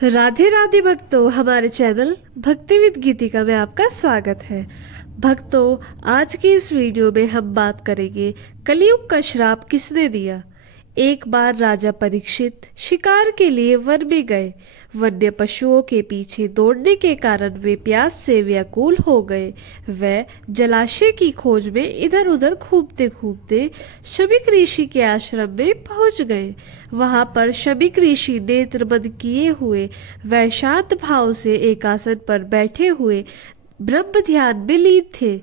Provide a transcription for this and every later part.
राधे राधे भक्तों, हमारे चैनल भक्ति विद गीतिका में आपका स्वागत है। भक्तों, आज की इस वीडियो में हम बात करेंगे कलयुग का श्राप किसने दिया। एक बार राजा परीक्षित शिकार के लिए वन में गए। वन्य पशुओं के पीछे दौड़ने के कारण वे प्यास से व्याकुल हो गए। वे जलाशय की खोज में इधर उधर घूमते घूमते शमीक ऋषि के आश्रम में पहुंच गए। वहां पर शमीक ऋषि नेत्र बंद किए हुए व शांत भाव से एक आसन पर बैठे हुए ब्रह्म ध्यान में लीन थे।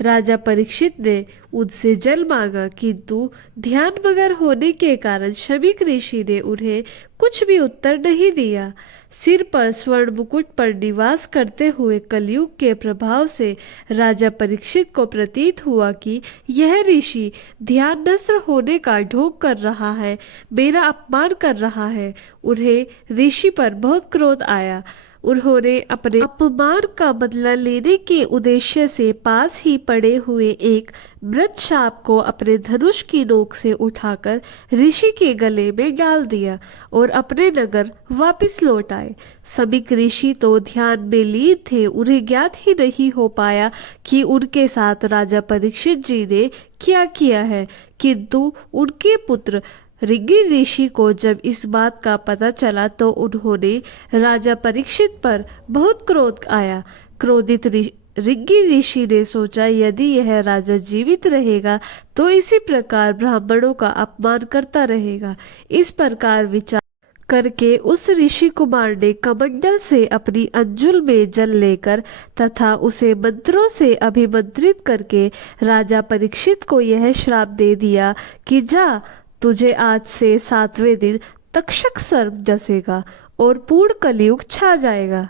राजा परीक्षित ने उनसे जल मांगा, किंतु ध्यान मग्न होने के कारण शमीक ऋषि ने उन्हें कुछ भी उत्तर नहीं दिया। सिर पर स्वर्ण मुकुट पर निवास करते हुए कलयुग के प्रभाव से राजा परीक्षित को प्रतीत हुआ कि यह ऋषि ध्यान नष्ट होने का ढोंग कर रहा है, मेरा अपमान कर रहा है। उन्हें ऋषि पर बहुत क्रोध आया। उन्होंने अपने अपमान का बदला लेने के उद्देश्य से पास ही पड़े हुए एक मृत सांप को अपने धनुष की नोक से उठाकर ऋषि के गले में डाल दिया और अपने नगर वापस लौट आए। शमीक ऋषि तो ध्यान में लीन थे, उन्हें ज्ञात ही नहीं हो पाया कि उनके साथ राजा परीक्षित जी ने क्या किया है, किंतु उनके पुत्र ऋषि ऋषि को जब इस बात का पता चला तो उन्होंने राजा परीक्षित पर बहुत क्रोध आया। क्रोधित ऋषि ऋषि ने सोचा, यदि यह राजा जीवित रहेगा तो इसी प्रकार ब्राह्मणों का अपमान करता रहेगा। इस प्रकार विचार करके उस ऋषि कुमार ने कमंडल से अपनी अंजुल में जल लेकर तथा उसे मंत्रों से अभिमंत्रित करके राजा परीक्षित को यह श्राप दे दिया कि जा, तुझे आज से 7वें दिन तक्षक सर्प डसेगा और पूर्ण कलयुग छा जाएगा।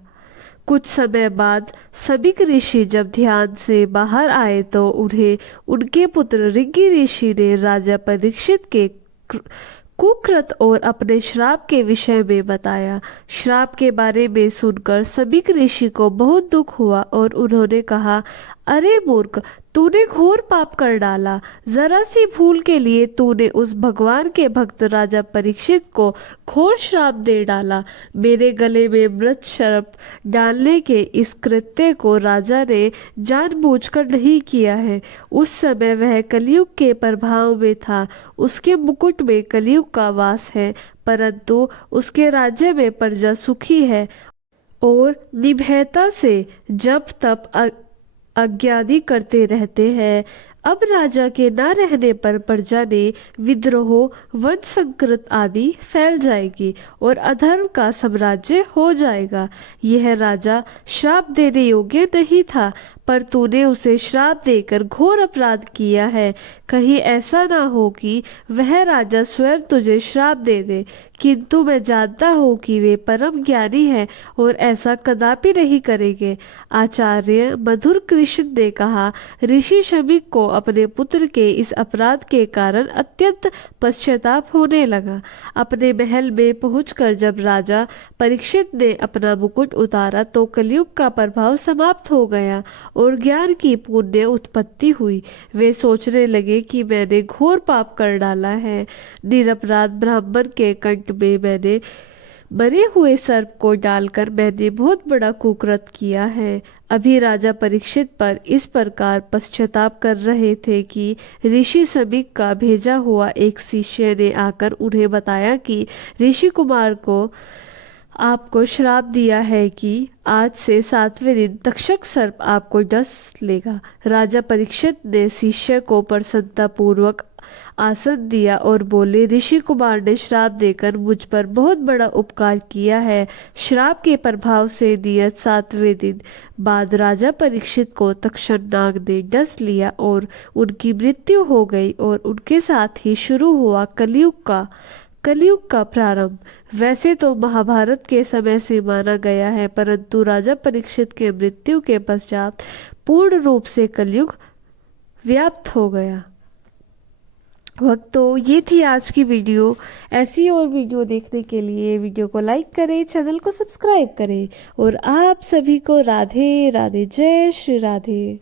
कुछ समय बाद शमीक ऋषि जब ध्यान से बाहर आए तो उन्हें उनके पुत्र ऋषि ऋषि ने राजा परीक्षित के कुकृत और अपने श्राप के विषय में बताया। श्राप के बारे में सुनकर शमीक ऋषि को बहुत दुख हुआ और उन्होंने कहा, अरे मूर्ख, तूने घोर पाप कर डाला। जरा सी भूल के लिए तूने उस भगवान के भक्त राजा परीक्षित को घोर श्राप दे डाला। मेरे गले में मृत सर्प डालने के इस कृत्य को राजा ने जानबूझकर नहीं किया है। उस समय वह कलयुग के प्रभाव में था। उसके मुकुट में कलयुग का वास है, परंतु उसके राज्य में प्रजा सुखी है और निर्भयता से जब तब अज्ञानी करते रहते हैं। अब राजा के न रहने पर प्रजा ने विद्रोह, वन संकृत आदि फैल जाएगी और अधर्म का साम्राज्य हो जाएगा। यह राजा श्राप देने योग्य नहीं था, पर तूने उसे श्राप देकर घोर अपराध किया है। कहीं ऐसा ना हो कि वह राजा स्वयं तुझे श्राप दे दे, किंतु मैं जानता हूँ कि वे परम ज्ञानी हैं और ऐसा कदापि नहीं करेंगे। आचार्य मधुर कृष्ण ने कहा, ऋषि शमीक को अपने पुत्र के इस अपराध के कारण अत्यंत पश्चाताप होने लगा। अपने महल में पहुंचकर जब राजा परीक्षित ने अपना मुकुट उतारा तो कलयुग का प्रभाव समाप्त हो गया और ज्ञान की पुण्य उत्पत्ति हुई। वे सोचने लगे कि मैंने घोर पाप कर डाला है। निरपराध ब्राह्मण के कंठ में मैंने मरे हुए सर्प को डालकर मैंने बहुत बड़ा कुकृत किया है। अभी राजा परीक्षित पर इस प्रकार पश्चाताप कर रहे थे कि ऋषि शमीक का भेजा हुआ एक शिष्य ने आकर उन्हें बताया कि ऋषि कुमार को आपको श्राप दिया है कि आज से 7वें दिन तक्षक सर्प आपको डस लेगा। राजा परीक्षित ने शिष्य को प्रसन्नता पूर्वक आसन दिया और बोले, ऋषि कुमार ने श्राप देकर मुझ पर बहुत बड़ा उपकार किया है। श्राप के प्रभाव से नियत 7वें दिन बाद राजा परीक्षित को तक्षक नाग ने डस लिया और उनकी मृत्यु हो गई और उनके साथ ही शुरू हुआ कलयुग का प्रारंभ। वैसे तो महाभारत के समय से माना गया है, परंतु राजा परीक्षित के मृत्यु के पश्चात पूर्ण रूप से कलयुग व्याप्त हो गया। भक्तों, ये थी आज की वीडियो। ऐसी और वीडियो देखने के लिए वीडियो को लाइक करें, चैनल को सब्सक्राइब करें और आप सभी को राधे राधे, जय श्री राधे।